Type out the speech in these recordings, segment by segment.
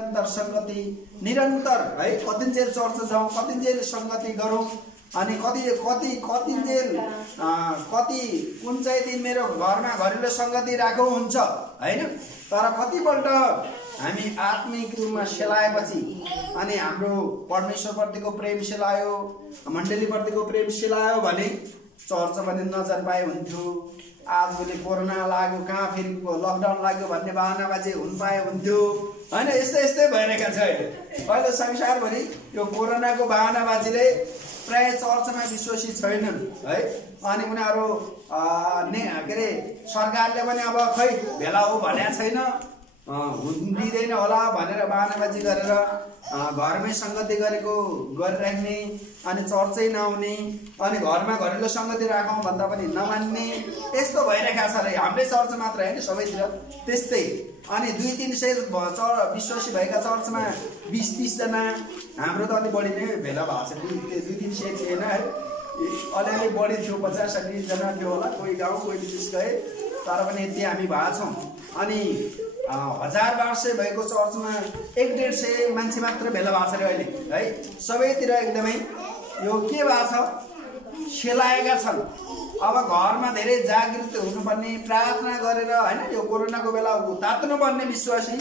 निरन्तर संगति निरन्तर है कतिन्जेल चर्च जाउँ कतिन्जेल संगति गरौँ अनि कतिन्जेल कति कुन चाहिँ दिन मेरो घरमा घरेलु संगति राखौ हुन्छ हैन तर कतिपल्ट हामी आत्मिक रूपमा सेलाएपछि अनि हाम्रो परमेश्वर प्रतिको प्रेम सेलायो मण्डली प्रतिको प्रेम सेलायो भने चर्च पनि नजान पाए हुन्थ्यो आजभोलि कोरोना लाग्यो कहाँ फेरि लकडाउन लाग्यो भन्ने बहानाबाजी हुन पाए हुन्थ्यो हैन यस्तै भइरहेका छ अहिले संसारभरि यो कोरोनाको बहानाबाजीले प्राय चर्चमा विश्वासी छैनन् है अनि उनीहरू के अरे सरकारले पनि अब खै भेला हो भनेको छैन दिँदैन होला भनेर बहानाबाजी गरेर घरमै संगति गरिराख्ने अनि चर्चै नआउने अनि घरमा घरेलु संगति राखौँ भन्दा पनि नमान्ने यस्तो भइरहेको छ रे हाम्रै चर्च मात्र हैन सबैतिर त्यस्तै अनि 200-300 विश्वासी भएका चर्चमा 20-30 जना हाम्रो त अलि बढी नै भेला भएको छ 200-300 थिएन है अलिअलि बढी थियो 50-60 जना थियो होला कोही गाउँ कोही विदेश गए तर पनि यति हामी भएको छौँ अनि 1000-1200 भएको चर्चमा 100-150 मान्छे मात्र भेला भएको छ अहिले है सबैतिर एकदमै यो के भएको छ सेलाएका छन् अब घरमा धेरै जागृत हुनुपर्ने प्रार्थना गरेर हैन यो कोरोनाको बेला तात्नुपर्ने विश्वासी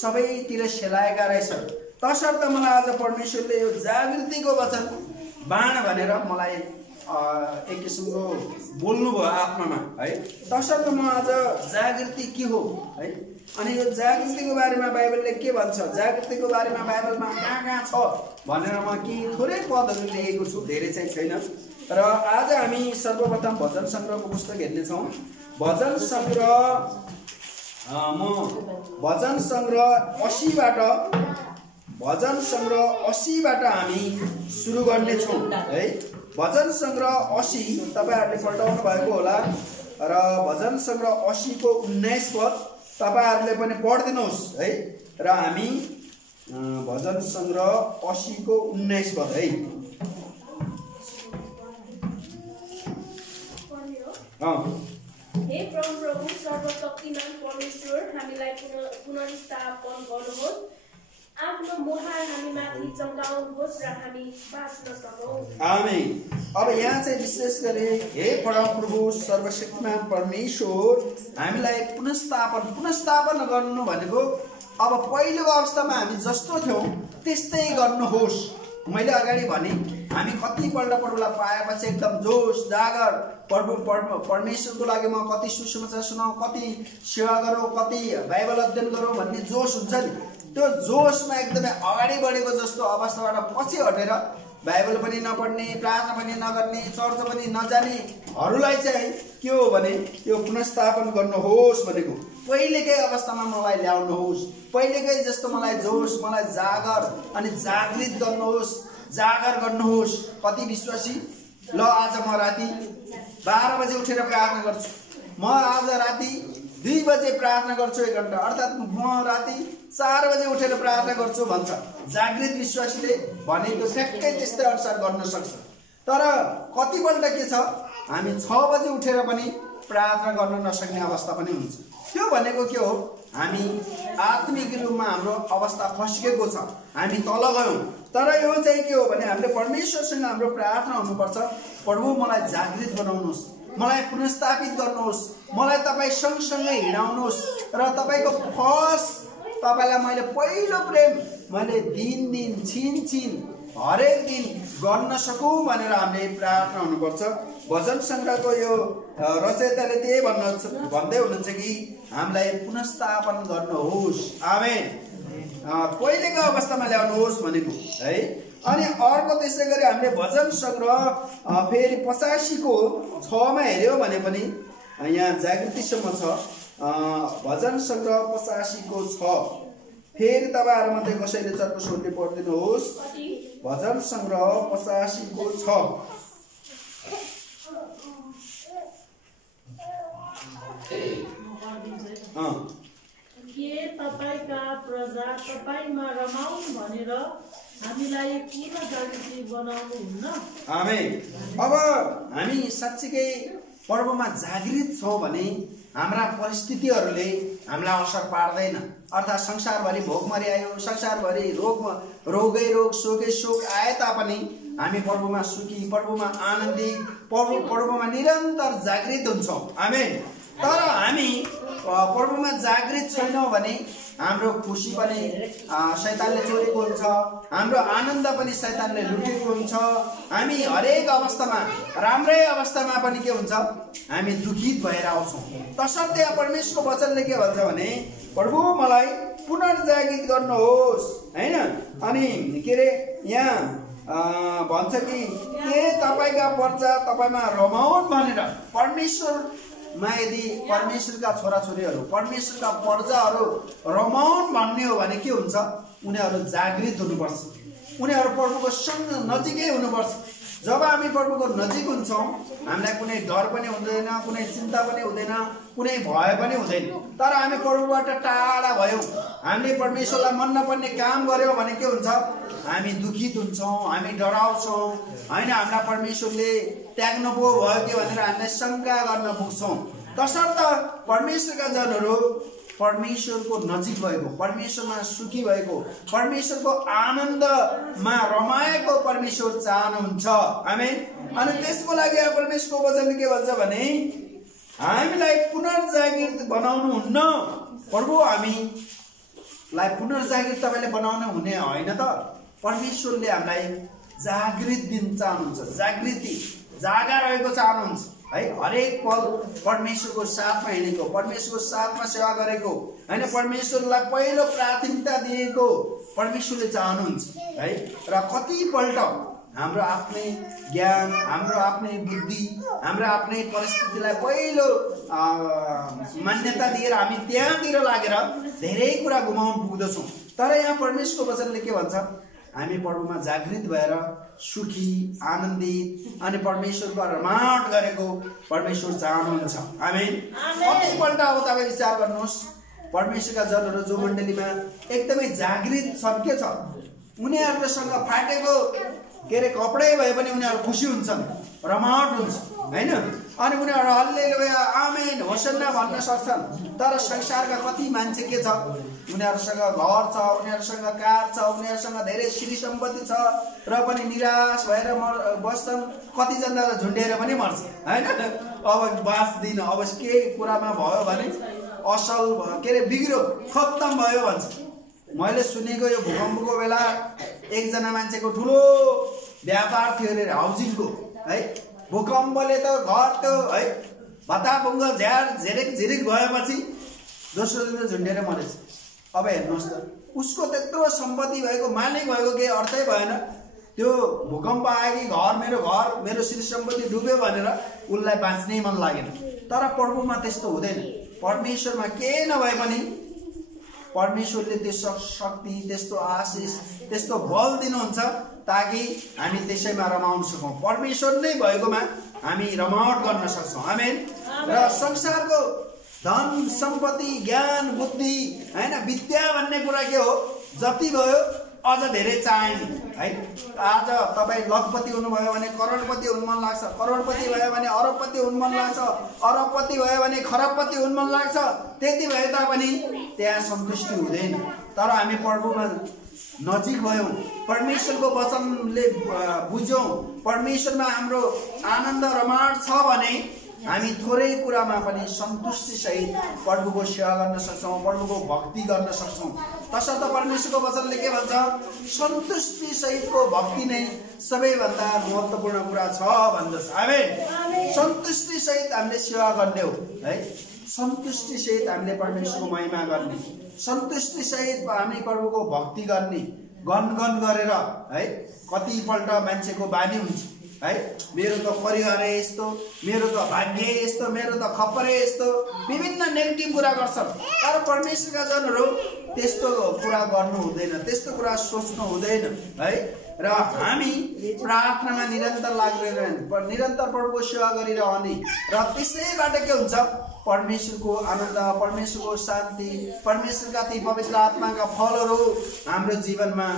सबैतिर सेलाएका रहेछन् तसर्थ मलाई आज परमेश्वरले यो जागृतिको वचन बाण भनेर मलाई एक किसिमको बोल्नुभयो आत्मामा है तसर्थ म आज जागृति के हो है अनि यो जागृतिको बारेमा बाइबलले के भन्छ जागृतिको बारेमा बाइबलमा कहाँ छ भनेर म के थोरै पदहरू लेखेको छु धेरै चाहिँ छैन र आज हामी सर्वप्रथम भजन सङ्ग्रहको पुस्तक हेर्नेछौँ भजन सङ्ग्रह म भजन सङ्ग्रह 80 बाट हामी सुरु गर्नेछौँ है भजन सङ्ग्रह 80 तपाईहरुले पल्टाउनु भएको होला र भजन सङ्ग्रह 80 को 19 पद तपाईहरुले पनि पढ्दिनुहोस् है र हामी भजन सङ्ग्रह 80 को 19 पद है हे प्रभु सर्वशक्तिमान परमेश्वर हामीलाई पुनर्स्थापन गर्नुहोस् आफ्नो मोहर हामीमाथि चम्काउनुहोस् र हामी बाँच्न सकौँ आमेन अब यहाँ चाहिँ विशेष गरी हे परमप्रभु सर्वशक्तिमान परमेश्वर हामीलाई पुनर्स्थापन गर्नु भनेको अब पहिलो अवस्थामा हामी जस्तो थियौं त्यस्तै गर्नुहोस् मैले अगाडि भने हामी कतिपल्ट प्रभुलाई पाएपछि एकदम जोश जागर प्रभु परमेश्वरको लागि म कति सुसमाचार सुनाऊ कति सेवा गरौँ कति बाइबल अध्ययन गरौँ भन्ने जोश हुन्छ नि त्यो जोशमा एकदमै अगाडि बढेको जस्तो अवस्थाबाट पछि हटेर बाइबल पनि नपढ्ने प्रार्थना पनि नगर्ने चर्च पनि नजानेहरूलाई चाहिँ के हो भने यो पुनर्स्थापन गर्नुहोस् भनेको पहिलेकै अवस्थामा मलाई ल्याउनुहोस् पहिलेकै जस्तो मलाई जोश मलाई जागर अनि जागृत गर्नुहोस् जागर गर्नुहोस् कति विश्वासी ल आज म राति 12 बजे उठेर प्रार्थना गर्छु म आज राति 2 बजे प्रार्थना गर्छु 1 घण्टा अर्थात् म राति 4 बजे उठेर प्रार्थना गर्छु भन्छ जागृत विश्वासीले भनेको ठ्याक्कै त्यस्तै अनुसार गर्न सक्छ तर कतिपल्ट के छ हामी 6 बजे उठेर पनि प्रार्थना गर्न नसक्ने अवस्था पनि हुन्छ त्यो भनेको के हो हामी आत्मिक रूपमा हाम्रो अवस्था फस्केको छ हामी तल गयौं तर यो चाहिँ के हो भने हामीले परमेश्वरसँग हाम्रो प्रार्थना हुनुपर्छ प्रभु मलाई जागृत बनाउनुहोस् मलाई पुनर्स्थापित गर्नुहोस् मलाई तपाई सँगसँगै हिँडाउनुहोस् र तपाईको फर्स्ट तपाईलाई मैले पहिलो प्रेम मैले दिन छिन हरेक दिन गर्न सकौं भनेर हामीले प्रार्थना हुनुपर्छ भजन संग्रहको यो रचयिताले त्यही भन्दै हुनुहुन्छ कि हामीलाई पुनर्स्थापन गर्नुहोस् आमेन पहिलेको अवस्थामा ल्याउनुहोस् भनेको है अनि अर्को त्यसै गरी हामीले भजन संग्रह फेरि 85 को 6 मा हेर्यो भने पनि यहाँ जागृतिसम्म छ भजन संग्रह 85 को 6 फेरि तपाईहरु मध्ये कसैले चर्को स्वरले पढ्दिनुहोस् भजन संग्रह 85 को 6 के तपाईका प्रजा तपाईमा रमाउन् भनेर हामीलाई पुनः जागृति बनाउनु हुन्न आमेन अब हामी साच्चीकै पर्वमा जागृत छौं भने हाम्रा परिस्थितिहरूले हामीलाई असर पार्दैन। अर्थात् संसारभरि भोकमरी आयो, संसारभरि रोगै रोग शोकै शोक आए तापनि हामी प्रभुमा सुखी, प्रभुमा आनन्दित, प्रभुमा निरन्तर जागृत हुन्छौँ। आमेन। तर हामी प्रभुमा जागृत छैनौँ भने हाम्रो खुसी पनि शैतानले चोरेको हुन्छ, हाम्रो आनन्द पनि शैतानले लुटेको हुन्छ। हामी हरेक अवस्थामा, राम्रै अवस्थामा पनि के हुन्छ, हामी दुखित भएर आउँछौँ। तसर्थ यहाँ परमेश्वरको वचनले के भन्छ भने प्रभु मलाई पुनर्जागृत गर्नुहोस्, हैन। अनि के अरे यहाँ भन्छ कि के तपाईँका प्रजा तपाईँमा रमाउन् भनेर। परमेश्वरमा यदि परमेश्वरका छोराछोरीहरू, परमेश्वरका प्रजाहरू रमाउन् भन्ने हो भने के हुन्छ, उनीहरू जागृत हुनुपर्छ, उनीहरू प्रभुको सँग नजिकै हुनुपर्छ। जब हामी प्रभुको नजिक हुन्छौँ हामीलाई कुनै डर पनि हुँदैन, कुनै चिन्ता पनि हुँदैन, कुनै भय पनि हुँदैन। तर हामी प्रभुबाट टाढा भयौँ, हामीले परमेश्वरलाई मन नपर्ने काम गर्यौँ भने के हुन्छ, हामी दुखित हुन्छौँ, हामी डराउँछौँ, होइन। हामीलाई परमेश्वरले त्याग्नु पो भयो कि भनेर हामीलाई शङ्का गर्न पुग्छौँ। तसर्थ परमेश्वरका जनहरू परमेश्वरको नजिक भएको, परमेश्वरमा सुखी भएको, परमेश्वरको आनन्दमा रमाएको परमेश्वर चाहनुहुन्छ। आमेन। अनि त्यसको लागि परमेश्वरको वचनले के भन्छ भने हामीलाई पुनर्जागृत बनाउनुहुन्न। प्रभु हामीलाई पुनर्जागृत तपाईँले बनाउनु हुने होइन त, परमेश्वरले हामीलाई जागृत दिन चाहनुहुन्छ, जागृति जागा रहेको चाहनुहुन्छ, है। हरेक पल परमेश्वरको साथमा हिँडेको, परमेश्वरको साथमा सेवा गरेको, होइन, परमेश्वरलाई पहिलो प्राथमिकता दिएको परमेश्वरले चाहनुहुन्छ, है। र कतिपल्ट हाम्रो आफ्नै ज्ञान, हाम्रो आफ्नै बुद्धि, हाम्रो आफ्नै परिस्थितिलाई पहिलो मान्यता दिएर हामी त्यहाँतिर लागेर धेरै कुरा गुमाउन पुग्दछौँ। तर यहाँ परमेश्वरको वचनले के भन्छ, हामी प्रभुमा जागृत भएर सुखी, आनन्दित अनि परमेश्वरको रमाट गरेको परमेश्वर चाहनुहुन्छ। आमेन। कतिपल्ट अब तपाईँ विचार गर्नुहोस्, परमेश्वरका जनहरू जो मण्डलीमा एकदमै जागृत छन्, के छ, उनीहरूसँग फाटेको के अरे कपडै भए पनि उनीहरू खुसी हुन्छन्, रमाट हुन्छ, होइन। अनि उनीहरू हल्लेलुया आमेन होसन्ना भन्न सक्छन्। तर संसारका कति मान्छे के छ, उनीहरूसँग घर छ, उनीहरूसँग कार छ, उनीहरूसँग धेरै श्री सम्पत्ति छ, र पनि निराश भएर बस्छन्। कतिजना झुन्डेर पनि मर्छ, होइन। अब बाँच्दिन, अब के कुरामा भयो भने असल के अरे बिग्रो, खत्तम भयो भन्छ। मैले सुनेको यो भूकम्पको बेला एकजना मान्छेको ठुलो व्यापार थियो अरे हाउसिङको, है। भूकम्पले त घर त्यो, है, भत्ताभुङ्ग झेरेक झिरिक भएपछि दोस्रो दिन झुन्डेर मरेछ। अब हेर्नुहोस् त, उसको त्यत्रो सम्पत्ति भएको, मालिक भएको केही अर्थै भएन। त्यो भूकम्प आयो कि मेरो घर मेरो श्री सम्पत्ति डुब्यो भनेर उसलाई बाँच्नै मन लागेन। तर प्रभुमा त्यस्तो हुँदैन। परमेश्वरमा केही नभए पनि परमेश्वरले त्यस्तो शक्ति, त्यस्तो आशिष, त्यस्तो बल दिनुहुन्छ ताकि हामी त्यसैमा रमाउन सकौँ। परमेश्वर नै भएकोमा हामी रमाउट गर्न सक्छौँ। आमेन। र संसारको धन सम्पत्ति, ज्ञान बुद्धि, होइन, विद्या भन्ने कुरा के हो, जति भयो अझ धेरै चाहिने, है। आज तपाईँ लखपति हुनुभयो भने करोडपति हुनु मन लाग्छ, करोडपति भयो भने अरबपति हुनु मन लाग्छ, अरबपति भयो भने खरबपति हुनु मन लाग्छ। त्यति भए तापनि त्यहाँ सन्तुष्टि हुँदैन। तर हामी प्रभुमा नजिक भयौँ, परमेश्वरको वचनले बुझ्यौँ, परमेश्वरमा हाम्रो आनन्द रमाड छ भने हामी थोरै कुरामा पनि सन्तुष्टि सहित प्रभुको सेवा गर्न सक्छौँ, प्रभुको भक्ति गर्न सक्छौँ। तसर्थ परमेश्वरको वचनले के भन्छ, सन्तुष्टि सहितको भक्ति नै सबैभन्दा महत्त्वपूर्ण कुरा छ भन्दछ। आमेन। सन्तुष्टि सहित हामीले सेवा गर्ने हो, है। सन्तुष्टि सहित हामीले परमेश्वरको महिमा गर्ने, सन्तुष्टि सहित हामी प्रभुको भक्ति गर्ने, गनगन गरेर, है। कतिपल्ट मान्छेको बानी हुन्छ, है, मेरो त परिवार यस्तो, मेरो त भाग्य यस्तो, मेरो त खप्परै यस्तो, विभिन्न नेगेटिभ कुरा गर्छन्। तर परमेश्वरका जनहरू त्यस्तो कुरा गर्नु हुँदैन, त्यस्तो कुरा सोच्नु हुँदैन, है। र हामी प्रार्थनामा निरन्तर लागिरहने, निरन्तर प्रभुको सेवा गरिरहने, र त्यसैबाट के हुन्छ, परमेश्वरको आनन्द, परमेश्वरको शान्ति, परमेश्वरका ती पवित्र आत्माका फलहरू हाम्रो जीवनमा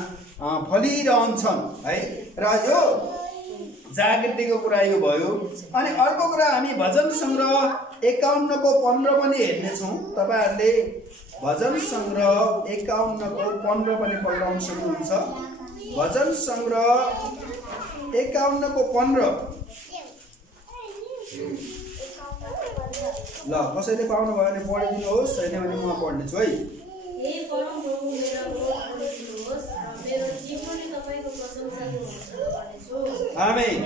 फलिरहन्छन्, है। र यो जागृतिको कुरा यो भयो। अनि अर्को कुरा हामी भजन सङ्ग्रह 51 को 15 पनि हेर्नेछौँ। तपाईहरुले भजन सङ्ग्रह 51 को 15 पनि पढ्न सक्नुहुन्छ। भजन सङ्ग्रह 51 को 15 ल कसैले पाउनु भयो भने पढिदिनुहोस्, छैन भने म पढ्नेछु है। हे परम प्रभु मेरा ओठ खोलिदिनुहोस्, मेरो जीवनले तपाईको प्रशंसा गर्नेछु। आमेन।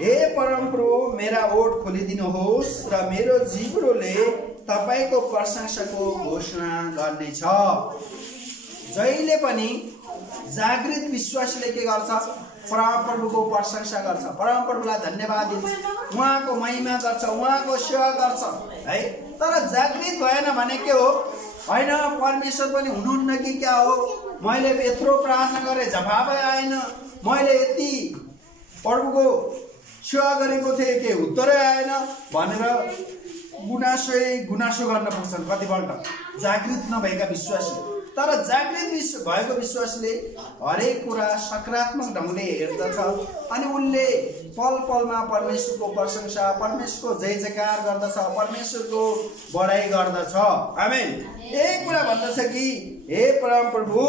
हे परम प्रभु मेरा ओठ खोलिदिनुहोस् र मेरो जिब्रोले तपाईको प्रशंसाको घोषणा गर्नेछ। जहिले पनि जागृत विश्वासले के गर्छ? परमप्रभुको प्रशंसा गर्छ, परमप्रभुलाई धन्यवाद दिन्छ, उहाँको महिमा गर्छ, उहाँको सेवा गर्छ है। तर जागृत भएन भने के हो? हैन परमेश्वर पनि हुनुहुन्न कि क्या हो? मैले यत्रो प्रार्थना गरे जवाबै आएन, मैले यति प्रभुको सेवा गरेको थिएँ के उत्तरै आएन भनेर गुनासो गर्न पुग्छन् कतिपल्ट जागृत नभएका विश्वासी। तर जागृत भएको विश्वासले हरेक कुरा सकारात्मक ढङ्गले हेर्दछ अनि उनले पल पलमा परमेश्वरको प्रशंसा, परमेश्वरको जय जयकार गर्दछ, परमेश्वरको बढाइ गर्दछ। आमेन। एक कुरा भन्दछ कि हे परम प्रभु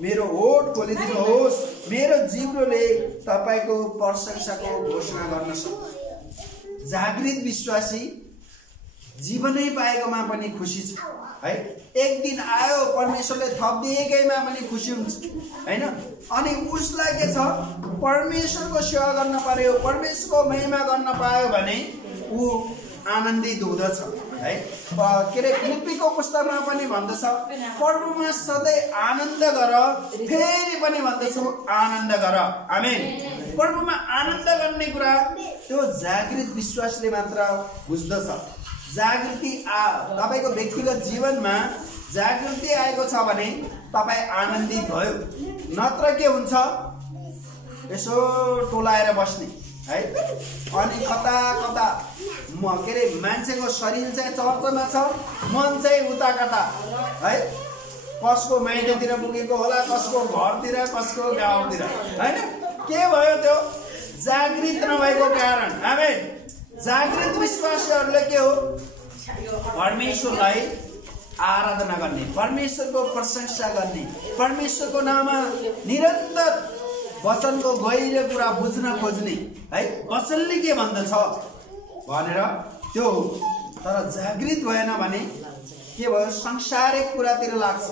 मेरो ओठ खोलिदिनुहोस्, मेरो जिब्रोले तपाईको प्रशंसाको घोषणा गर्न सक्छ। जागृत विश्वासी जीवनै पाएकोमा पनि खुसी छ है। एक दिन आयो परमेश्वरले थपिदिएकैमा पनि खुसी हुन्छ हैन। अनि उसलाई के छ? परमेश्वरको सेवा गर्न पर्यो, परमेश्वरको महिमा गर्न पायो भने ऊ आनन्दित हुँदछ है। के रे फिलिप्पीको पुस्तकमा पनि भन्दछ प्रभुमा सधैँ आनन्द गर, फेरि पनि भन्दछु आनन्द गर। आमेन। प्रभुमा आनन्द गर्ने कुरा त्यो जागृत विश्वासले मात्र बुझ्दछ। जागृति तपाईको व्यक्तिगत जीवनमा जागृति आएको छ भने तपाई आनन्दित भयो, नत्र के हुन्छ? यसो टोलाएर बस्ने है। अनि कता कता के रे मान्छेको शरीर चाहिँ चर्चमा छ, मन चाहिँ उता कता है। कसको माइतीतिर पुगेको होला, कसको घरतिर, कसको गाउँतिर हैन। के भयो त्यो? जागृत नभएको कारण। आमेन। जागृत विश्वासीहरूले के हो? परमेश्वरलाई आराधना गर्ने, परमेश्वरको प्रशंसा गर्ने, परमेश्वरको नाममा निरन्तर वचनको गहिरो कुरा बुझ्न खोज्ने है। वचनले के भन्दछ भनेर त्यो। तर जागृत भएन भने के भयो? संसारिक कुरातिर लाग्छ।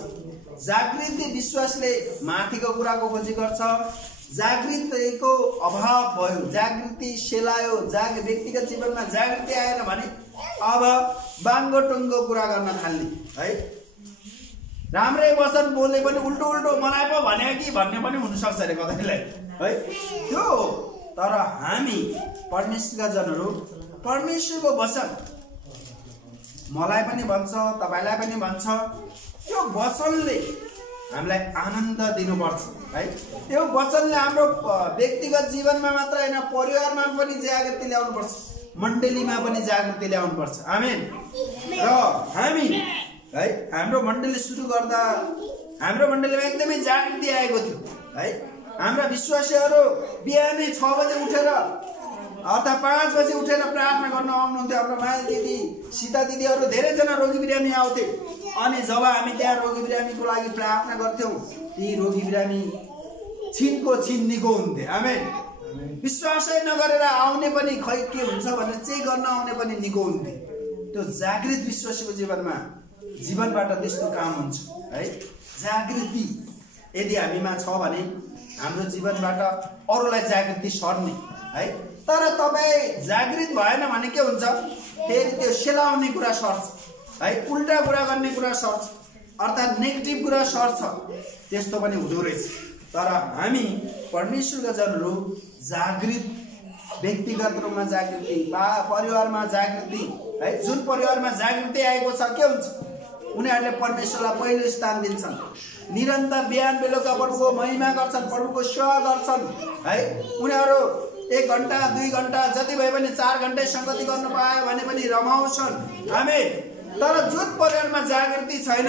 जागृति विश्वासले माथिको कुराको खोजी गर्छ। जागृतिको अभाव भयो, जागृति सेलायो, व्यक्तिगत जीवनमा जागृति आएन भने अब बाङ्गो टुङ्गो कुरा गर्न थाल्ने है। राम्रै वचन बोले पनि उल्टो उल्टो मलाई पो भने कि भन्ने पनि हुनसक्छ अरे कतैलाई है त्यो। तर हामी परमेश्वरका जनहरू परमेश्वरको वचन मलाई पनि भन्छ, तपाईलाई पनि भन्छ, त्यो वचनले हामीलाई आनन्द दिनुपर्छ है। त्यो वचनले हाम्रो व्यक्तिगत जीवनमा मात्र हैन, परिवारमा पनि जागृति ल्याउनुपर्छ, मण्डलीमा पनि जागृति ल्याउनुपर्छ। आमेन। र हामी है हाम्रो मण्डली सुरु गर्दा हाम्रो मण्डलीमा एकदमै जागृति आएको थियो है। हाम्रा विश्वासीहरू बिहानै 6 बजे उठेर अथवा 5 बजे उठेर प्रार्थना गर्न आउनुहुन्थ्यो। हाम्रो माया दिदी, सीता दिदीहरू धेरैजना रोगी बिरामी आउँथे। अनि जब हामी त्यहाँ रोगी बिरामीको लागि प्रार्थना गर्थ्यौँ, ती रोगी बिरामी छिनको छिन निको हुन्थे। आमेन। विश्वासै नगरेर आउने पनि खै के हुन्छ भनेर चेक गर्न आउने पनि निको हुन्थे। त्यो जागृत विश्वासीको जीवनबाट त्यस्तो काम हुन्छ है। जागृति यदि हामीमा छ भने हाम्रो जीवनबाट अरूलाई जागृति सर्ने है। तर तपाईँ जागृत भएन भने के हुन्छ? फेरि त्यो सेलाउने कुरा सर्छ है, उल्टा कुरा गर्ने कुरा सर्छ, अर्थात् नेगेटिभ कुरा सर्छ। त्यस्तो पनि हुँदो रहेछ। तर हामी परमेश्वरका जनहरू जागृत, व्यक्तिगत रूपमा जागृति, परिवारमा जागृति है। जुन परिवारमा जागृति आएको छ के हुन्छ? उनीहरूले परमेश्वरलाई पहिलो स्थान दिन्छन्, निरन्तर बिहान बेलुका प्रभुको महिमा गर्छन्, प्रभुको सेवा गर्छन् है। उनीहरू 1 घण्टा 2 घण्टा जति भए पनि 4 घण्टा संगति गर्न पायो भने पनि रमाउँछन्। आमेन। तर जुन परिवारमा जागृति छैन,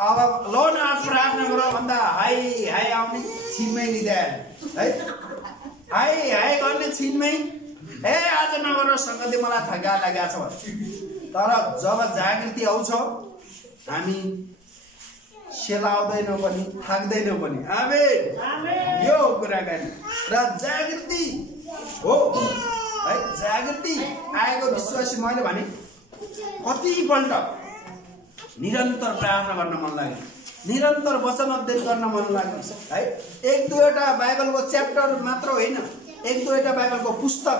अब लोन आज प्रार्थना गरौँ भन्दा हाई हाई आउने छिनमै लिँदै है। हाई हाई गर्ने छिनमै ए आज नगर संगति मलाई थका लागेको छ। तर जब जागृति आउँछ हामी सेलाउँदैनौँ पनि थाक्दैनौँ पनि। आमेन। यो कुराकानी र जागृति हो है। जागृति आएको विश्वासी मैले भने कतिपल्ट निरन्तर प्रार्थना गर्न मन लाग्यो, निरन्तर वचन अध्ययन गर्न मन लाग्यो है। एक दुईवटा बाइबलको च्याप्टर मात्र होइन, एक दुईवटा बाइबलको पुस्तक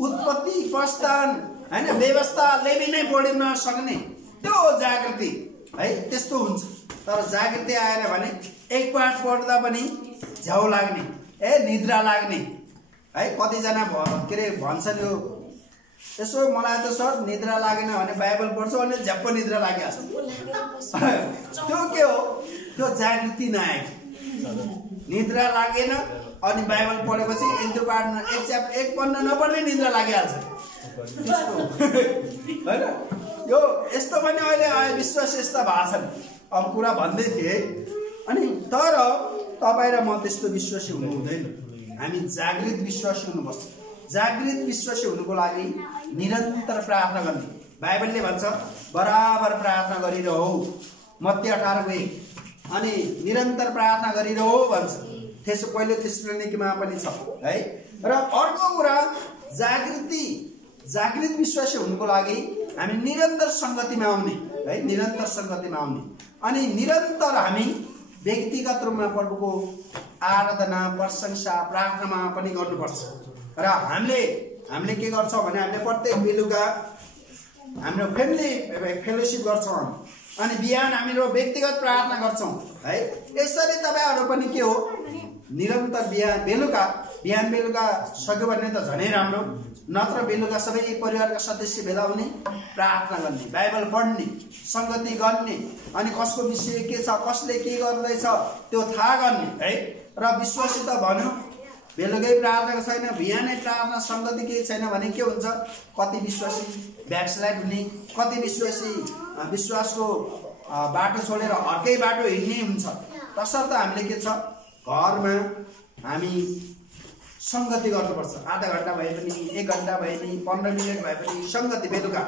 उत्पत्ति प्रस्थान हैन व्यवस्था लेबी नै पढ्न सक्ने त्यो जागृति है त्यस्तो हुन्छ। तर जागृति आएन भने एक पाठ पढ्दा पनि झ्याउ लाग्ने निद्रा लाग्ने है। कतिजना के अरे भन्छन् यो यसो मलाई त सर निद्रा लागेन भने बाइबल पढ्छु अनि झ्याप्प निद्रा लागिहाल्छ। त्यो के हो? त्यो जागृति नआएको। निद्रा लागेन अनि बाइबल पढेपछि एक दुई पाठ एक पन्ना नपढ्ने निद्रा लागिहाल्छ होइन। यो यस्तो पनि अहिले विश्वास यस्ता भएको छन्। अब कुरा भन्दै थिए अनि तर तपाईँ र म त्यस्तो विश्वासी हुनु हुँदैन। हामी जागृत विश्वासी हुनुपर्छ। जागृत विश्वासी हुनुको लागि निरन्तर प्रार्थना गर्ने। बाइबलले भन्छ बराबर प्रार्थना गरिरहौ, मत्ती 18:1 अनि निरन्तर प्रार्थना गरिरहौ भन्छ। त्यसो पहिलो थेसलोनिकेमा पनि छ है। र अर्को कुरा जागृत विश्वासी हुनुको लागि हामी निरन्तर संगतिमा आउने है, निरन्तर संगतिमा आउने अनि निरन्तर हामी व्यक्तिगत रूपमा प्रभुको आराधना प्रशंसा प्रार्थनामा पनि गर्नुपर्छ। र हामीले के गर्छौँ भने हामीले प्रत्येक बेलुका हाम्रो फेलोशिप गर्छौँ अनि बिहान हामीहरू व्यक्तिगत प्रार्थना गर्छौँ है। यसरी तपाईँहरू पनि के हो निरन्तर बिहान बेलुका सक्यो भने त झनै राम्रो। नत्र बेलुका सबै परिवारका सदस्य भेला हुने, प्रार्थना गर्ने, बाइबल पढ्ने, संगति गर्ने अनि कसको विषय के छ, कसले के गर्दैछ त्यो थाहा गर्ने है। र विश्वासी त भन्यो बेलुकै प्रार्थना छैन, बिहानै प्रार्थना संगति केही छैन भने के हुन्छ? कति विश्वासी ब्याकस्लाइड हुने, कति विश्वासी विश्वासको बाटो छोडेर अर्कै बाटो हिँड्ने हुन्छ। तसर्थ हामीले के छ घरमा हामी संगति गर्नुपर्छ। आधा घण्टा भए पनि, 1 घण्टा भए पनि, 15 मिनट भए पनि संगति बेलुका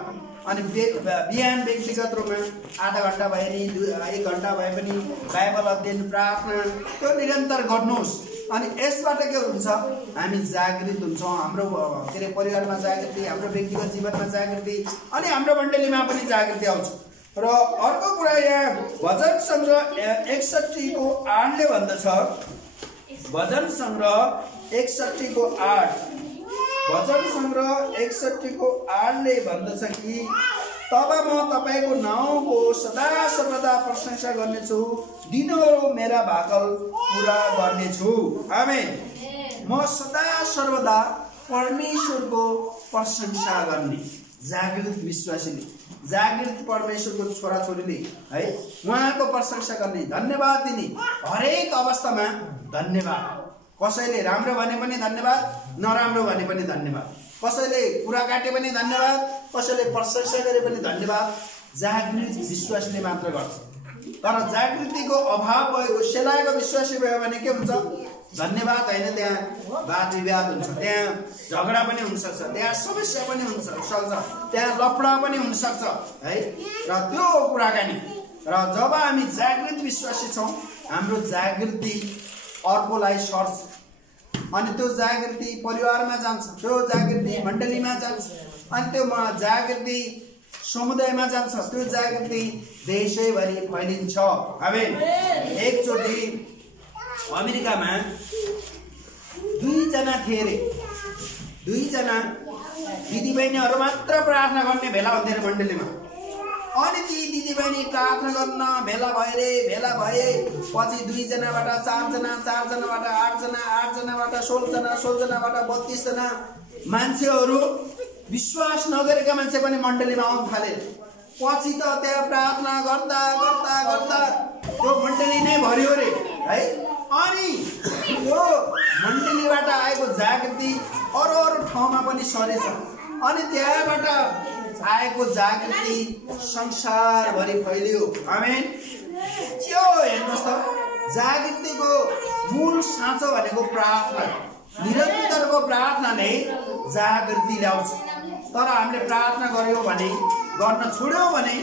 अनि बिहान व्यक्तिगत रूपमा आधा घण्टा भए नि 1 घण्टा भए पनि बाइबल अध्ययन प्रार्थना त्यो निरन्तर गर्नुहोस्। अनि यसबाट के हुन्छ हामी जागृत हुन्छौँ। हाम्रो के अरे परिवारमा जागृति, हाम्रो व्यक्तिगत जीवनमा जागृति अनि हाम्रो मण्डलीमा पनि जागृति आउँछ। र अर्को कुरा यहाँ भजन सङ्ग्रह 61 को 8 ले भन्दछ, भजन सङ्ग्रह 61 को 8 भजन सङ्ग्रह 61 को 8 ले भन्दछ कि तब म तपाईको नाउँको सदा सर्वदा प्रशंसा गर्नेछु, दिनभर मेरा भाकल पूरा गर्नेछु। आमेन। म सदा सर्वदा परमेश्वरको प्रशंसा गर्ने। जागृत विश्वासीले, जागृत परमेश्वरको छोराछोरीले है उहाँको प्रशंसा गर्ने, धन्यवाद दिने, हरेक अवस्थामा धन्यवाद। कसैले राम्रो भने पनि धन्यवाद, नराम्रो भने पनि धन्यवाद, कसैले कुरा काटे पनि धन्यवाद, कसैले प्रशंसा गरे पनि धन्यवाद। जागृत विश्वासले मात्र गर्छ। तर जागृतिको अभाव भएको सेलाएको विश्वासी भयो भने के हुन्छ? धन्यवाद होइन, त्यहाँ वाद विवाद हुन्छ, त्यहाँ झगडा पनि हुन सक्छ, त्यहाँ समस्या पनि हुन सक्छ, त्यहाँ लफडा पनि हुन सक्छ है। र त्यो कुराकानी र जब हामी जागृत विश्वासी छौँ हाम्रो जागृति अर्कोलाई सर्छ अनि त्यो जागृति परिवारमा जान्छ, त्यो जागृति मण्डलीमा जान्छ अनि त्यो जागृति समुदायमा जान्छ, त्यो जागृति देशैभरि फैलिन्छ। आमेन। एकचोटि अमेरिकामा 2 जना थिए अरे, 2 जना दिदीबहिनीहरू मात्र प्रार्थना गर्ने भेला हुन्थे अरे मण्डलीमा। अनि ती दिदीबहिनी प्रार्थना गर्न भेला भए पछि 2 जनाबाट 4 जना, 4 जनाबाट 8 जना, 8 जनाबाट 16 जना, 16 जनाबाट 32 जना मान्छेहरू विश्वास नगरेका मान्छे पनि मण्डलीमा आउन थाले। पछि त त्यहाँ प्रार्थना गर्दा गर्दा गर्दा त्यो मण्डली नै भर्यो अरे है। अनि त्यो मण्डलीबाट आएको जागृति अरू ठाउँमा पनि सरेछ अनि त्यहाँबाट आएको जागृति संसारभरि फैलियो। आमेन। त्यो हेर्नुहोस् त जागृतिको मूल साँचो भनेको प्रार्थना। निरन्तरको प्रार्थनाले जागृति ल्याउँछ। तर हामीले प्रार्थना गर्यौँ भने, गर्न छोड्यौँ भने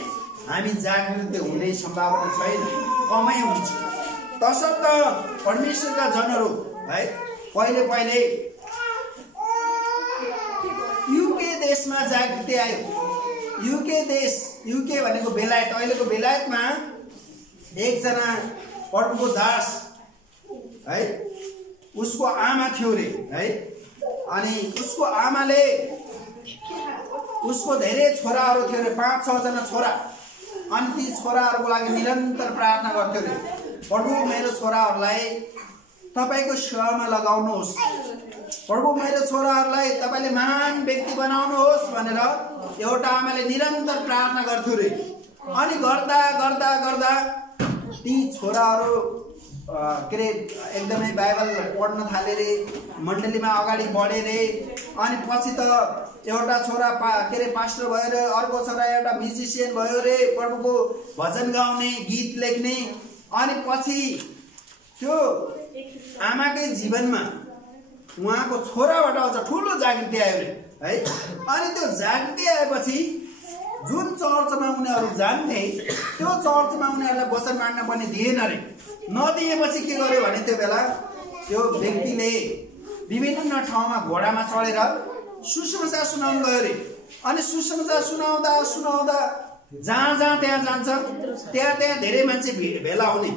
हामी जागृति हुने सम्भावना छैन, कमै हुन्छ। तसर्थ परमेश्वरका जनहरू है पहिले युके देशमा जागृति आयो। युके देश, युके भनेको बेलायत, अहिलेको बेलायतमा एकजना प्रभुको दास है, उसको आमा थियो रे है, अनि उसको आमाले उसको धेरै छोराहरू थियो रे, 5-6 जना छोरा, अनि ती छोराहरूको लागि निरन्तर प्रार्थना गर्थ्यो रे, प्रभु मेरो छोराहरूलाई तपाईको सेवामा लगाउनुहोस्, प्रभु मेरो छोराहरूलाई तपाईले महान व्यक्ति बनाउनुहोस् भनेर एउटा आमाले निरन्तर प्रार्थना गर्थ्यो रे। अनि गर्दा गर्दा गर्दा ती छोराहरू एकदमै बाइबल पढ्न थाले रे, मण्डलीमा अगाडि बढे रे। अनि पछि त एउटा छोरा पास्टर भयो रे, अर्को छोरा एउटा म्युजिसियन भयो रे, प्रभुको भजन गाउने, गीत लेख्ने। अनि पछि त्यो आमाकै जीवनमा उहाँको छोराबाट अझ ठुलो जागृति आयो रे है। अनि त्यो जागृति आएपछि जुन चर्चमा उनीहरू जान्थे त्यो चर्चमा उनीहरूलाई वचन मान्न पनि दिएन रे। नदिएपछि के गर्यो भने त्यो बेला त्यो व्यक्तिले विभिन्न ठाउँमा घोडामा चढेर सुसमाचार सुनाउन गयो रे। अनि सुसमाचार सुनाउँदा सुनाउँदा जहाँ जहाँ त्यहाँ जान्छ, त्यहाँ त्यहाँ धेरै मान्छे भेला हुने।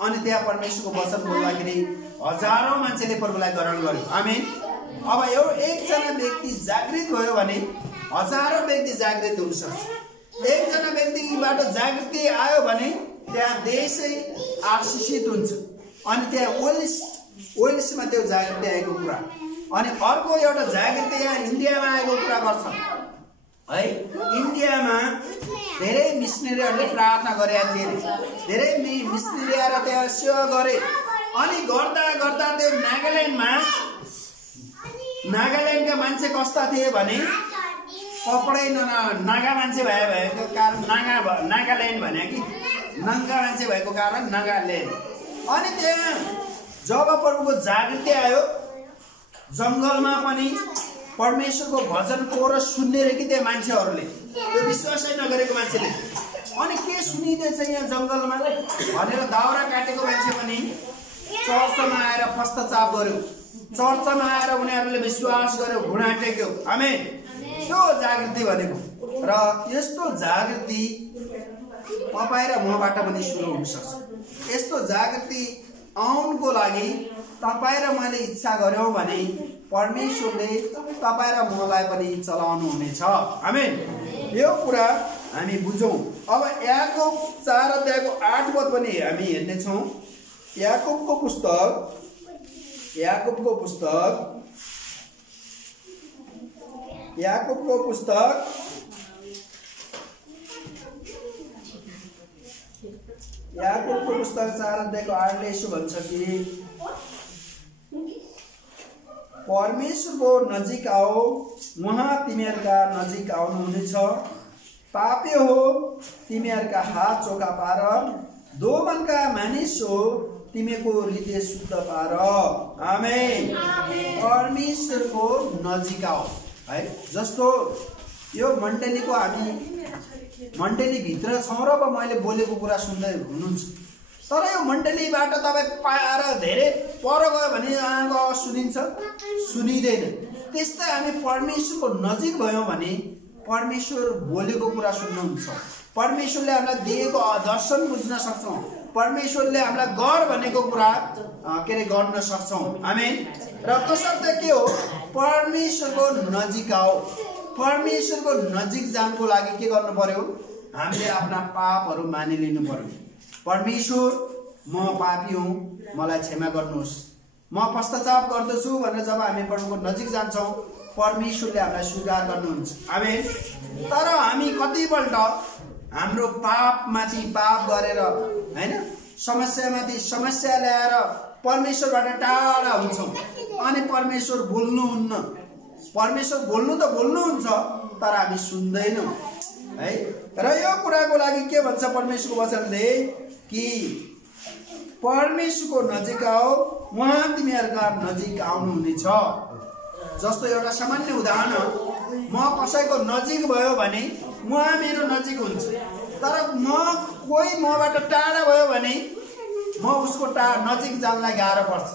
अनि त्यहाँ परमेश्वरको वचन बोल्दाखेरि हजारौं मान्छेले प्रभुलाई ग्रहण गर्यो। आमेन। अब यो एकजना व्यक्ति जागृत भयो भने हजारौं व्यक्ति जागृत हुन सक्छ। एकजना व्यक्तिबाट जागृति आयो भने त्यहाँ देशै आशिषित हुन्छ। अनि त्यहाँ ओइल्समा त्यो जागृति आएको कुरा। अनि अर्को एउटा जागृति यहाँ इन्डियामा आएको कुरा गर्छ है। इन्डियामा धेरै मिसनरीहरूले प्रार्थना गरेका थिए, धेरै मिसनरी आएर त्यहाँ सेवा गरे। अनि गर्दा गर्दा त्यो नागाल्यान्डका मान्छे कस्ता थिए भने कपडै नागा मान्छे भएको कारण नागाल्यान्ड भने कि नङ्गा मान्छे भएको कारण नागाल्यान्ड। अनि त्यहाँ जब प्रभुको जागृति आयो, जङ्गलमा पनि परमेश्वरको भजन कोरस सुन्ने रे कि त्यहाँ मान्छेहरूले, त्यो विश्वासै नगरेको मान्छेले। अनि के सुनिँदैछ यहाँ जङ्गलमा भनेर दाउरा काटेको मान्छे पनि चर्चमा आएर पश्चाताप गर्यो, चर्चमा आएर उनीहरूले विश्वास गर्यो, घुँडा टेक्यो। आमेन। त्यो जागृति भनेको। र यस्तो जागृति तपाईँ र मबाट पनि सुरु हुन सक्छ। यस्तो जागृति आउनको लागि तपाईँ र मैले इच्छा गर्यौं भने परमेश्वरले तपाईँ र मलाई पनि चलाउनु हुनेछ। आमेन। यो कुरा हामी बुझौं। अब याकोब 4:8 पनि हामी हेर्ने छौं। याकोबको पुस्तक याकोबको पुस्तक 4:8 यसो भन्छ कि परमेश्वरको नजिक आओ, उहाँ तिमीहरूका नजिक आउनुहुनेछ। पापी हो तिमीहरूका हात चोखा पार, दोमनका मानिस हो तिमीको हृदय शुद्ध पार। आमेन। परमेश्वरको नजिक आओ है। जस्तो यो मण्डलीको हामी मण्डली भित्र छौं र मैले बोलेको कुरा सुन्दै हुनुहुन्छ, तर यो मण्डलीबाट तपाईँ पाएर धेरै पर गयो भने सुनिन्छ, सुनिँदैन। त्यस्तै हामी परमेश्वरको नजिक भयौं भने परमेश्वर बोलेको कुरा सुन्नुहुन्छ, परमेश्वरले हामीलाई दिएको दर्शन बुझ्न सक्छौं, परमेश्वरले हामीलाई गर भनेको कुरा गर्न सक्छौं। आमेन। र तसर्थ के हो, परमेश्वरको नजिक आओ। परमेश्वरको नजिक जानको लागि के गर्नु पर्यो, हामीले आफ्ना पापहरू मानिलिनु पर्यो। परमेश्वर म पापी हुँ, मलाई क्षमा गर्नुहोस्, म पश्चाताप गर्दछु भनेर जब हामी प्रभुको नजिक जान्छौं परमेश्वरले हामीलाई स्वीकार गर्नुहुन्छ। आमेन। तर हामी कतिपल्ट हाम्रो पापमाथि पाप गरेर हैन, समस्यामाथि समस्या ल्याएर परमेश्वरबाट टाढा हुन्छौं। अनि परमेश्वर बोल्नुहुन्न। परमेश्वर बोल्नु त बोल्नुहुन्छ तर हामी सुन्दैनौं है। र यो कुराको लागि के भन्छ परमेश्वरको वचनले कि परमेश्वरको नजिक आओ, उहाँ तिमीहरूका नजिक आउनुहुनेछ। जस्तो एउटा सामान्य उदाहरण, म कसैको नजिक भयो भने उहाँ मेरो नजिक हुन्छ, तर कोही मबाट टाढा भयो भने म उसको नजिक जानलाई गाह्रो पर्छ।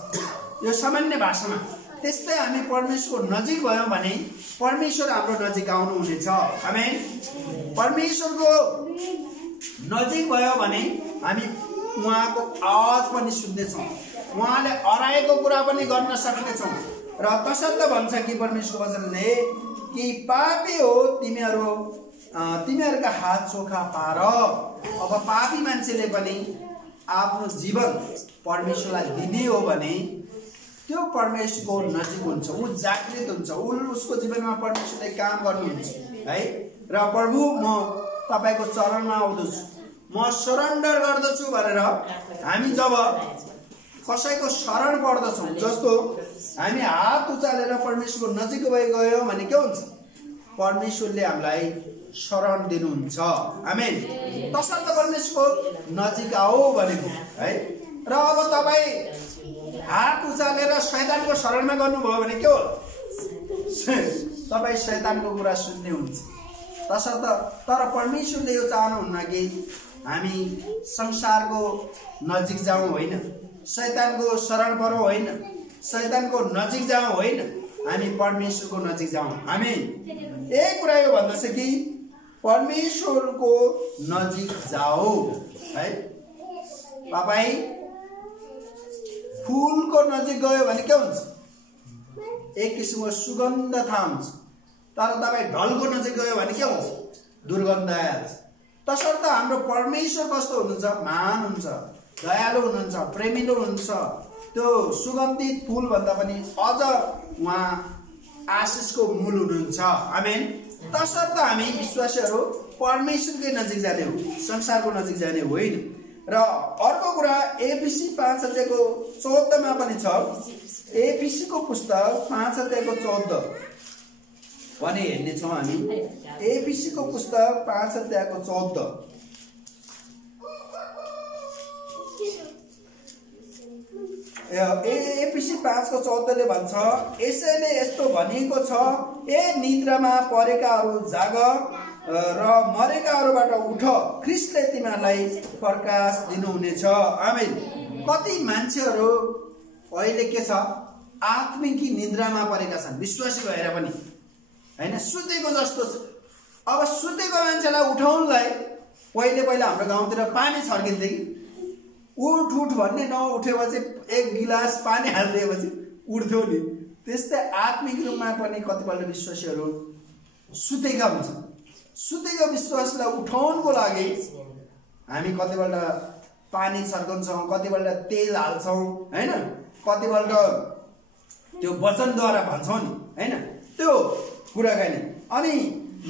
यो सामान्य भाषामा। त्यस्तै हामी परमेश्वरको नजिक भयौँ भने परमेश्वर हाम्रो नजिक आउनुहुनेछ। आमेन। परमेश्वरको नजिक भयो भने हामी उहाँको आवाज पनि सुन्नेछौँ, उहाँले अराएको कुरा पनि गर्न सक्नेछौँ। र तसर्थ भन्छ कि परमेश्वरको वचनले कि पापी हो तिमीहरूका हात चोखा पार। अब पापी मान्छेले पनि आफ्नो जीवन परमेश्वरलाई दिने हो भने त्यो परमेश्वरको नजिक हुन्छ, ऊ जागृत हुन्छ, उसको जीवनमा परमेश्वरले काम गर्नुहुन्छ है। र प्रभु म तपाईको चरणमा आउँदछु, म सरेन्डर गर्दछु भनेर हामी जब कसैको शरण पर्दछौँ, जस्तो हामी हात उचालेर परमेश्वरको नजिक गयौँ भने के हुन्छ? परमेश्वरले हामीलाई शरण दिनुहुन्छ। आमेन। तसर्थ परमेश्वरको नजिक आओ भनेको है। र अब तपाईँ हात उचालेर शैतानको शरणमा गर्नुभयो भने के हो? तपाईँ शैतानको कुरा सुन्ने हुन्छ। तसर्थ तर परमेश्वरले यो चाहनुहुन्न कि हामी संसारको नजिक जाउँ होइन, शैतानको शरण परौँ होइन, शैतानको नजिक जाउँ होइन, हामी परमेश्वरको नजिक जाउँ। आमेन। एक कुरा यो भन्दछ कि परमेश्वरको नजिक जाओ है। तपाईँ फुलको नजिक गयो भने के हुन्छ? एक किसिमको सुगन्ध थाहा हुन्छ। तर तपाईँ ढलको नजिक गयो भने के हुन्छ? दुर्गन्ध आइहाल्छ। तसर्थ हाम्रो परमेश्वर कस्तो हुनुहुन्छ? महान हुन्छ, दयालु हुनुहुन्छ, प्रेमिलो हुनुहुन्छ। त्यो सुगन्धित फुल भन्दा पनि अझ उहाँ आशिषको मूल हुनुहुन्छ। आमेन। तसर्थ हामी विश्वासीहरू परमेश्वरकै नजिक जाने हो, संसारको नजिक जाने होइन। र अर्को कुरा एफिसी 5:14 पनि छ। एफिसी को पुस्तक 5:14 पनि हेर्नेछौँ हामी। एफिसी को पुस्तक 5:14 एफिसी 5:14 भन्छ, यसैले यस्तो भनिएको छ, ए निद्रामा परेकाहरू जाग र मरेकाहरूबाट उठ, ख्रीष्टले तिमीहरूलाई प्रकाश दिनुहुनेछ। आमेन। कति मान्छेहरू अहिले के छ? आत्मिकी निद्रामा परेका छन्, विश्वासी भएर पनि हैन, सुतेको जस्तो छ। अब सुतेको मान्छेलाई उठाउनलाई पहिले हाम्रो गाउँतिर पानी छर्किन्थे कि उठ उठ भन्ने नउठेपछि एक गिलास पानी हालिदिएपछि उठ्थ्यो नि। त्यस्तै आत्मिक रूपमा पनि कतिपल्ट विश्वासीहरू सुतेका हुन्छन्। सुतेको विश्वासलाई उठाउनको लागि हामी कतिपल्ट पानी छर्कन्छौँ, कतिपल्ट तेल हाल्छौँ हैन, कतिपल्ट त्यो वचनद्वारा भन्छौँ नि हैन, त्यो कुराकानी। अनि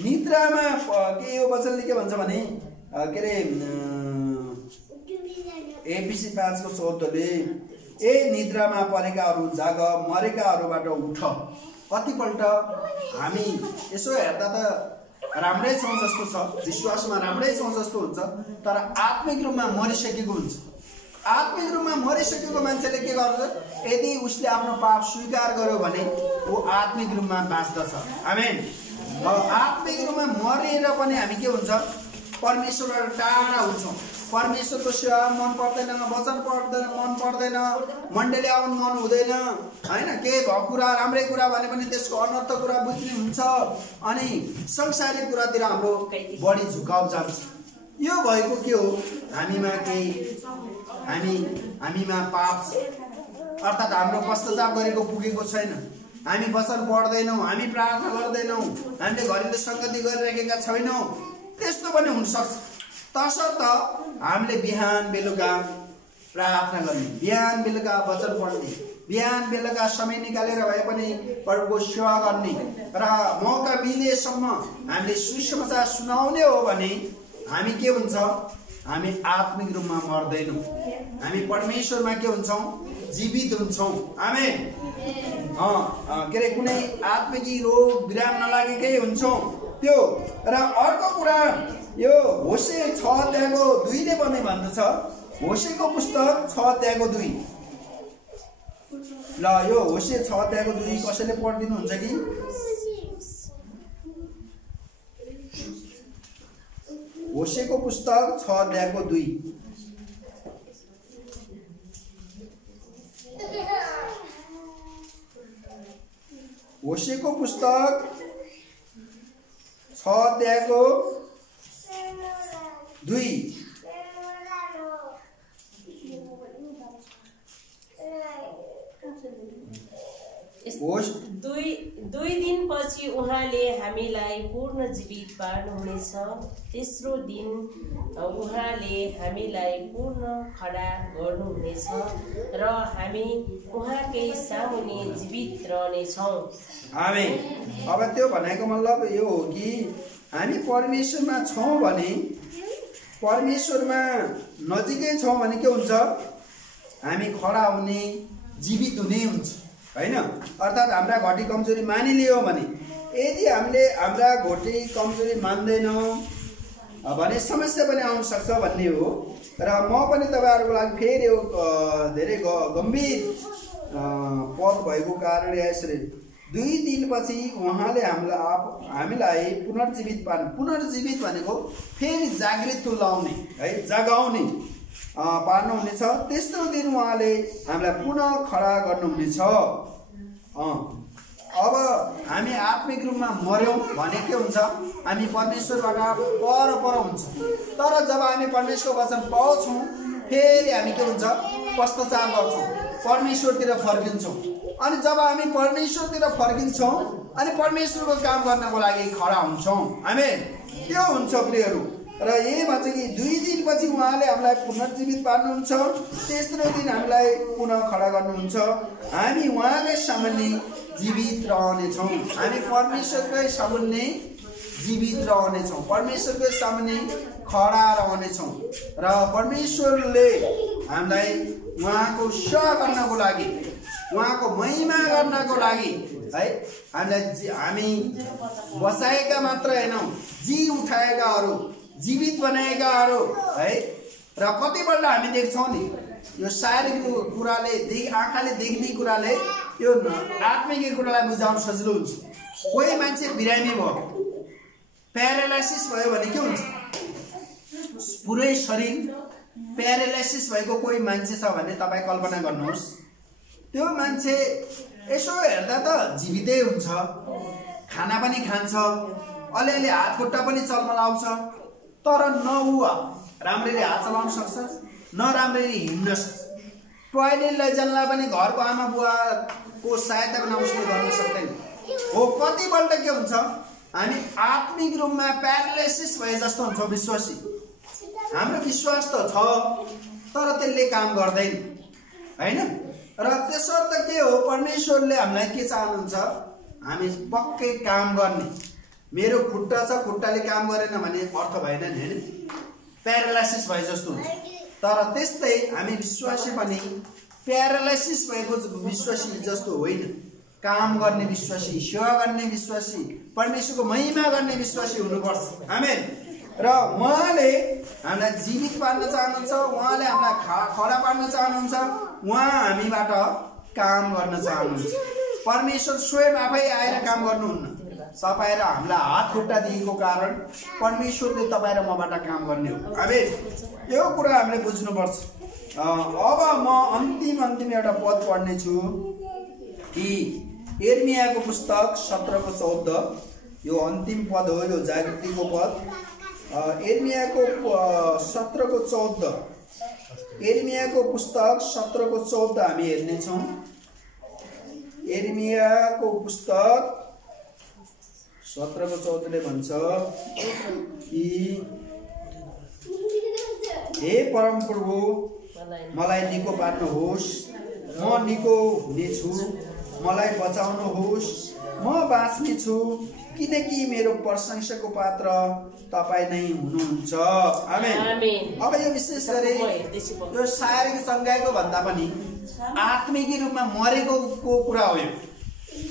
निद्रामा के यो वचनले के भन्छ भने के अरे एफिसी 5:14 ए निद्रामा परेकाहरू जाग, मरेकाहरूबाट उठ। कतिपल्ट हामी यसो हेर्दा त राम्रै छौँ जस्तो छ, विश्वासमा राम्रै छौँ जस्तो हुन्छ, तर आत्मिक रूपमा मरिसकेको हुन्छ। आत्मिक रूपमा मरिसकेको मान्छेले के गर्छ? यदि उसले आफ्नो पाप स्वीकार गर्यो भने ऊ आत्मिक रूपमा बाँच्दछ। आमेन। आत्मिक रूपमा मरेर पनि हामी के हुन्छ? परमेश्वरबाट टाढा हुन्छौँ। परमेश्वरको सेवा मन पर्दैन, वचन पढ्दैन मन पर्दैन, मण्डली आउनु मन हुँदैन हैन, के भएको कुरा राम्रै कुरा भने पनि त्यसको अनर्थ कुरा बुझ्ने हुन्छ। अनि संसारिक कुरातिर हाम्रो बढी झुकाउ जान्छ। यो भएको के हो? हामीमा पाप छ, अर्थात् हाम्रो पश्चाताप गरेको पुगेको छैन। हामी वचन पढ्दैनौँ, हामी प्रार्थना गर्दैनौँ, हामीले घरिलो संगति गरिरहेका छैनौँ, त्यस्तो पनि हुनसक्छ। तसर्थ हामीले बिहान बेलुका प्रार्थना गर्ने, बिहान बेलुका वचन पढ्ने, बिहान बेलुका समय निकालेर भए पनि प्रभुको सेवा गर्ने र मौका मिलेसम्म हामीले सुसमाचार सुनाउने हो भने हामी के हुन्छ? हामी आत्मिक रूपमा मर्दैनौँ, हामी परमेश्वरमा के हुन्छौँ? जीवित हुन्छौँ। आमेन। के अरे कुनै आत्मिक रोग विराम नलागेकै हुन्छौँ त्यो। र अर्को कुरा यो होशे 6:2 पनि भन्दछ, होसेको पुस्तक 6:2। ल यो होसे 6:2 कसैले पढिदिनु हुन्छ कि? होसेको पुस्तक 6:2। होसेको पुस्तक 6:2। दुई दिनपछि उहाँले हामीलाई पूर्ण जीवित पार्नुहुनेछ। तेस्रो दिन उहाँले हामीलाई पूर्ण खडा गर्नुहुनेछ र हामी उहाँकै सामुन्ने जीवित रहनेछौँ। आमेन। अब त्यो भनेको मतलब यो हो कि हामी परमेश्वरमा छौँ भने, परमेश्वरमा नजिकै छौँ भने के हुन्छ? हामी खडा हुने, जीवित हुने हुन्छ हैन। अर्थात् हाम्रा घटी कमजोरी मानिलियो भने, यदि हामीले हाम्रा घटी कमजोरी मान्दैनौँ भने समस्या पनि आउन सक्छ भन्ने हो। र म पनि तपाईहरुको लागि फेरि यो धेरै गम्भीर पद भएको कारणले यसरी 2 दिनपछि उहाँले हामीलाई पुनर्जीवित पार्नु। पुनर्जीवित भनेको फेरि जागृत तुल्याउने है, जगाउने पार्नुहुनेछ। तेस्रो दिन उहाँले हामीलाई पुनः खडा गर्नुहुनेछ। अब हामी आत्मिक रूपमा मर्यौं भने के हुन्छ? हामी परमेश्वरबाट पर हुन्छ। तर जब हामी परमेश्वरको वचन पाउँछौँ फेरि हामी के हुन्छ? पश्चाताप गर्छौँ, परमेश्वरतिर फर्किन्छौँ। अनि जब हामी परमेश्वरतिर फर्किन्छौँ अनि परमेश्वरको काम गर्नको लागि खडा हुन्छौँ। आमेन। त्यो हुन्छ प्रियहरू। र यही भन्छ कि 2 दिनपछि उहाँले हामीलाई पुनर्जीवित पार्नुहुन्छ। तेस्रो दिन हामीलाई पुनः खडा गर्नुहुन्छ। हामी उहाँकै सामुन्ने जीवित रहनेछौँ। हामी परमेश्वरकै सामुन्ने जीवित रहनेछौँ, परमेश्वरकै सामुन्ने खडा रहनेछौँ। र परमेश्वरले हामीलाई उहाँको सेवा गर्नको लागि, उहाँको महिमा गर्नको लागि है, हामी बसाएका मात्र हैनौँ, जी उठाएकाहरू, जीवित बनाएकाहरू है। र कतिपल्ट हामी देख्छौँ नि, यो शारीरिक कुराले, आँखाले देख्ने कुराले यो आत्मिक कुरालाई बुझाउन सजिलो हुन्छ। कोही मान्छे बिरामी भयो, प्यारालाइसिस भयो भने के हुन्छ? पुरै शरीर प्यारालाइसिस भएको कोही मान्छे छ भने तपाईँ कल्पना गर्नुहोस्, त्यो मान्छे यसो हेर्दा त जीवितै हुन्छ, खाना पनि खान्छ, अलिअलि हात खुट्टा पनि चलमलाउँछ, तर न ऊ राम्ररी हात चलाउन सक्छ, न राम्ररी हिँड्न सक्छ। टोयलेट लैजानलाई पनि घरको आमा बुवाको सहायता पनि उसले गर्न सक्दैन। हो कतिपल्ट के हुन्छ? हामी आत्मिक रूपमा प्यारालाइसिस भए जस्तो हुन्छ। विश्वासी हाम्रो विश्वास त छ तर त्यसले काम गर्दैन हैन। र त्यसर्थ के हो? परमेश्वरले हामीलाई के चाहनुहुन्छ? हामी पक्कै काम गर्ने। मेरो खुट्टा छ, खुट्टाले काम गरेन भने अर्थ भएन नि हैन, प्यारालाइसिस भए जस्तो हुन्छ। तर त्यस्तै हामी विश्वासी पनि प्यारालाइसिस भएको विश्वासी जस्तो होइन, काम गर्ने विश्वासी, सेवा गर्ने विश्वासी, परमेश्वरको महिमा गर्ने विश्वासी हुनुपर्छ। आमेन। र उहाँले हामीलाई जीवित पार्न चाहनुहुन्छ, उहाँले हामीलाई खडा पार्न चाहनुहुन्छ, उहाँ हामीबाट काम गर्न चाहनुहुन्छ। परमेश्वर स्वयं आफै आएर काम गर्नुहुन्न, तपाईँ र हामीलाई हात खुट्टा दिएको कारण परमेश्वरले तपाईँ र मबाट काम गर्ने हो। आमेन। यो कुरा हामीले बुझ्नुपर्छ। अब म अन्तिम एउटा पद पढ्ने छु कि यिर्मियाको पुस्तक 17:14। यो अन्तिम पद हो, यो जागृतिको पद। यिर्मियाको 17:14, यिर्मियाको पुस्तक 17:14 हामी हेर्नेछौँ। यिर्मियाको पुस्तक 17:14 ले भन्छ कि हे परम प्रभु, मलाई निको पार्नुहोस्, म निको हुनेछु, मलाई बचाउनुहोस्, म बाँच्ने छु, किनकि मेरो प्रशंसाको पात्र तपाईँ नै हुनुहुन्छ। आमेन। अब यो विशेष गरी यो शारीरिक संज्ञाको भन्दा पनि आत्मिक रूपमा मरेको कुरा हो। यो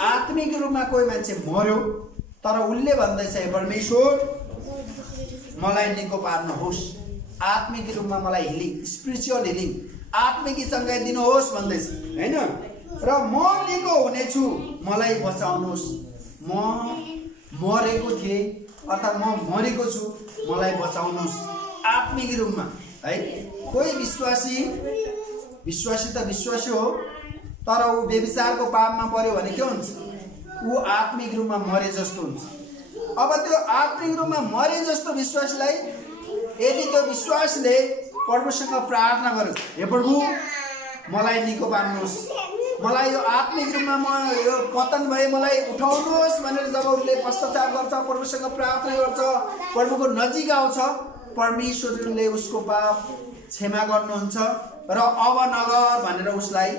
आत्मिक रूपमा कोही मान्छे मर्यो तर उसले भन्दैछ, परमेश्वर मलाई निको पार्नुहोस्, आत्मिक रूपमा मलाई हिलिङ, स्पिरिचुअल हिलिङ, आत्मिक चङ्गाइ दिनुहोस् भन्दैछ हैन। र म निको हुनेछु, मलाई बचाउनुहोस्। म मरेको थिएँ अर्थात् म मरेको छु, मलाई बचाउनुहोस् आत्मिक रूपमा है। कोही विश्वासी त विश्वासी हो, तर ऊ व्यभिचारको पापमा पर्यो भने के हुन्छ? ऊ आत्मिक रूपमा मरे जस्तो हुन्छ। अब त्यो आत्मिक रूपमा मरे जस्तो विश्वासलाई यदि त्यो विश्वासले प्रभुसँग प्रार्थना गर्यो, हे प्रभु मलाई निको पार्नुहोस्, मलाई यो आत्मिक रूपमा म यो पतन भए मलाई उठाउनुहोस् भनेर जब उसले पश्चाताप गर्छ, प्रभुसँग प्रार्थना गर्छ, प्रभुको नजिक आउँछ, परमेश्वरले उसको पाप क्षमा गर्नुहुन्छ र अब नगर भनेर उसलाई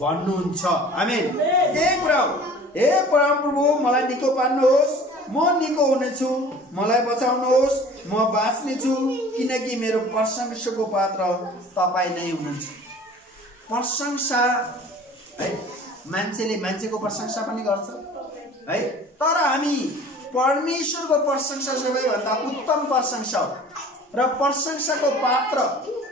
भन्नुहुन्छ। आमेन। यही कुरा हो, हे परमप्रभु मलाई निको पार्नुहोस्, म निको हुनेछु, मलाई बचाउनुहोस्, म बाँच्नेछु, किनकि मेरो प्रशंसाको पात्र तपाईँ नै हुनुहुन्छ। प्रशंसा है, मान्छेले मान्छेको प्रशंसा पनि गर्छ है, तर हामी परमेश्वरको प्रशंसा सबैभन्दा उत्तम प्रशंसा हो। र प्रशंसाको पात्र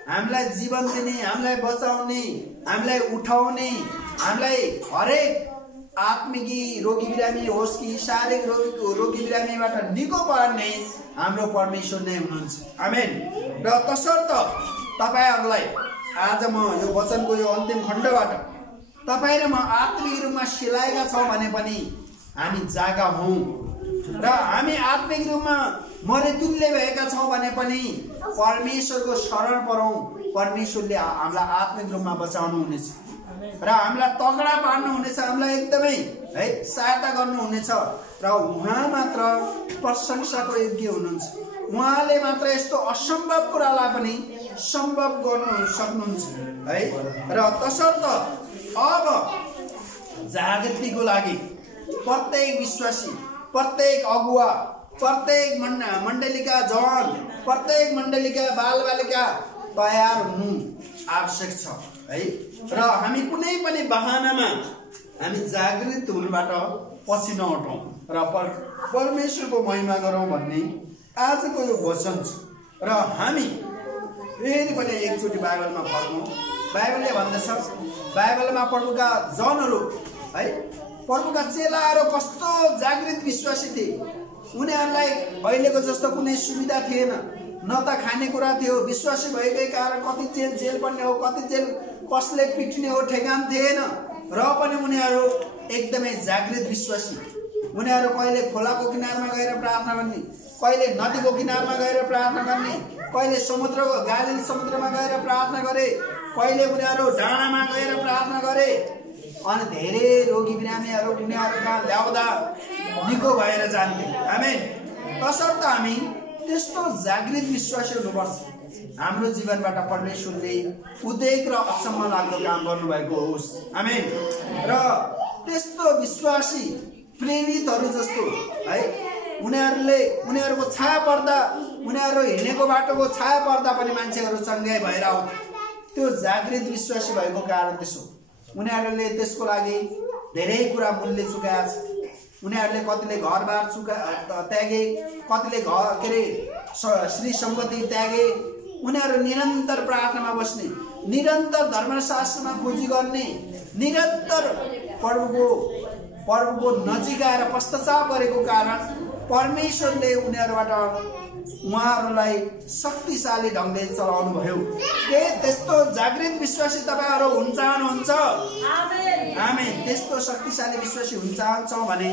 हामीलाई जीवन दिने, हामीलाई बचाउने, हामीलाई उठाउने, हामीलाई हरेक आत्मिकी रोगी बिरामी होस् कि शारीरिक रोगी बिरामीबाट निको पार्ने हाम्रो परमेश्वर नै हुनुहुन्छ। आमेन। र तसर्थ तपाईहरुलाई आज म यो वचनको यो अन्तिम खण्डबाट तपाई र म आत्मिक रूपमा सिलाएका छौं भने पनि हामी जागा हौं र हामी आत्मिक रूपमा मरेतुल्य भएका छौं भने पनि परमेश्वरको शरण परौं। परमेश्वरले हामीलाई आत्मिक रूपमा बचाउनु हुनेछ र हामीलाई तगडा पार्नु हुनेछ, हामीलाई एकदमै है सहायता गर्नु हुनेछ र उहाँ मात्र प्रशंसाको योग्य हुनुहुन्छ। उहाँले मात्र यस्तो असम्भव कुरालाई पनि सम्भव गर्न सक्नुहुन्छ है। र तसर्थ अब जागृतिको लागि प्रत्येक विश्वासी, प्रत्येक अगुवा, प्रत्येक मण्डलीका जन, प्रत्येक मण्डलीका बालबालिका तयार हुनु आवश्यक छ है। र हामी कुनै पनि बहानामा हामी जागृत हुनुबाट पछि नहटौं र परमेश्वरको महिमा गरौं भन्ने आजको यो वचन छ। र हामी फेरि पनि एकचोटि बाइबलमा फर्कौं। बाइबलले भन्दछ, बाइबलमा प्रभुका जनहरू है, प्रभुका चेलाहरू कस्तो जागृत विश्वासी थिए। उनीहरूलाई अहिलेको जस्तो कुनै सुविधा थिएन, न त खानेकुरा थियो। विश्वासी भएकै कारण कति जेल पर्ने हो, कति जेल कसले पिट्ने हो ठेगान थिएन, र पनि उनीहरू एकदमै जागृत विश्वासी। उनीहरू कहिले खोलाको किनारमा गएर प्रार्थना गर्ने, कहिले नदीको किनारमा गएर प्रार्थना गर्ने, कहिले समुद्रको गालिल समुद्रमा गएर प्रार्थना गरे, कहिले उनीहरू डाँडामा गएर प्रार्थना गरे अनि धेरै रोगी बिरामीहरू उनीहरूका ल्याउँदा निको भएर जान्थे। आमेन। तसर्थ हामी त्यस्तो जागृत विश्वासी हुनुपर्छ। हाम्रो जीवनबाट परमेश्वरले उद्वेग र अचम्म लाग्दो काम गर्नुभएको होस्। आमेन। र त्यस्तो विश्वासी प्रेरितहरू जस्तो है, उनीहरूको छाया पर्दा, उनीहरू हिँडेको बाटोको छाया पर्दा पनि मान्छेहरू चङ्गाइ भएर आउँथे। त्यो जागृत विश्वासी भएको कारण त्यसो। उनीहरूले त्यसको लागि धेरै कुरा मूल्य चुकाए छ। उनीहरूले कतिले घरबार त्यागे, कतिले श्री सम्पत्ति त्यागे। उनीहरू निरन्तर प्रार्थनामा बस्ने, निरन्तर धर्मशास्त्रमा खोजी गर्ने, निरन्तर प्रभुको नजिक आएर पश्चाताप गरेको कारण परमेश्वरले उहाँहरूलाई शक्तिशाली ढङ्गले चलाउनु भयो। त्यस्तो जागृत विश्वासी तपाईहरु हुन चाहनुहुन्छ? आमेन। त्यस्तो शक्तिशाली विश्वासी हुन चाहन्छौं भने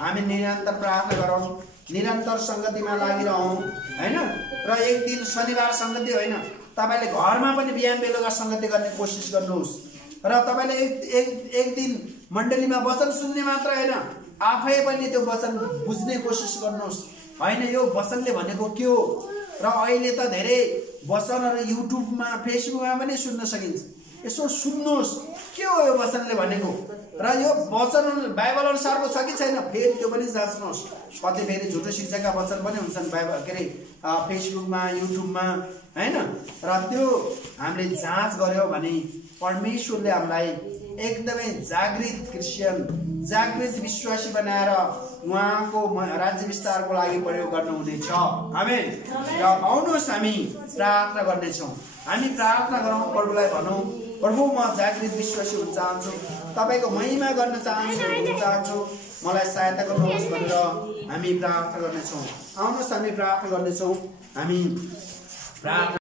हामी निरन्तर प्रार्थना गरौं, निरन्तर संगतिमा लागिरहौं हैन। र एक दिन शनिबार संगति होइन, तपाईले घरमा पनि बिहान बेलुका संगति गर्ने कोसिस गर्नुहोस्। र तपाईले एक दिन मण्डलीमा वचन सुन्ने मात्र होइन, आफै पनि त्यो वचन बुझ्ने कोसिस गर्नुहोस्। हैन यो वचनले भनेको के हो? र अहिले त धेरै वचनहरु युट्युबमा, फेसबुकमा पनि सुन्न सकिन्छ। यसो सुन्नुहोस् के हो यो वचनले भनेको, र यो वचन बाइबल अनुसारको छ कि छैन फेरि त्यो पनि जाँच्नुहोस्। कतै फेरि झुटो शिक्षाका वचन पनि हुन्छन् फेसबुकमा, युट्युबमा हैन। र त्यो हामीले जाँच गर्यो भने परमेश्वरले हामीलाई एकदमै जागृत क्रिस्चियन, जागृत विश्वासी बनाएर उहाँको राज्य विस्तारको लागि प्रयोग गर्नुहुनेछ। आमेन। र आउनुहोस् हामी प्रार्थना गर्नेछौँ। हामी प्रार्थना गरौँ, प्रभुलाई भनौँ, प्रभु म जागृत विश्वासी हुन चाहन्छु, तपाईँको महिमा गर्न चाहन्छु, मलाई सहायता गर्नुहोस् भनेर हामी प्रार्थना गर्नेछौँ। आउनुहोस् हामी प्रार्थना गर्नेछौँ। हामी प्रार्थना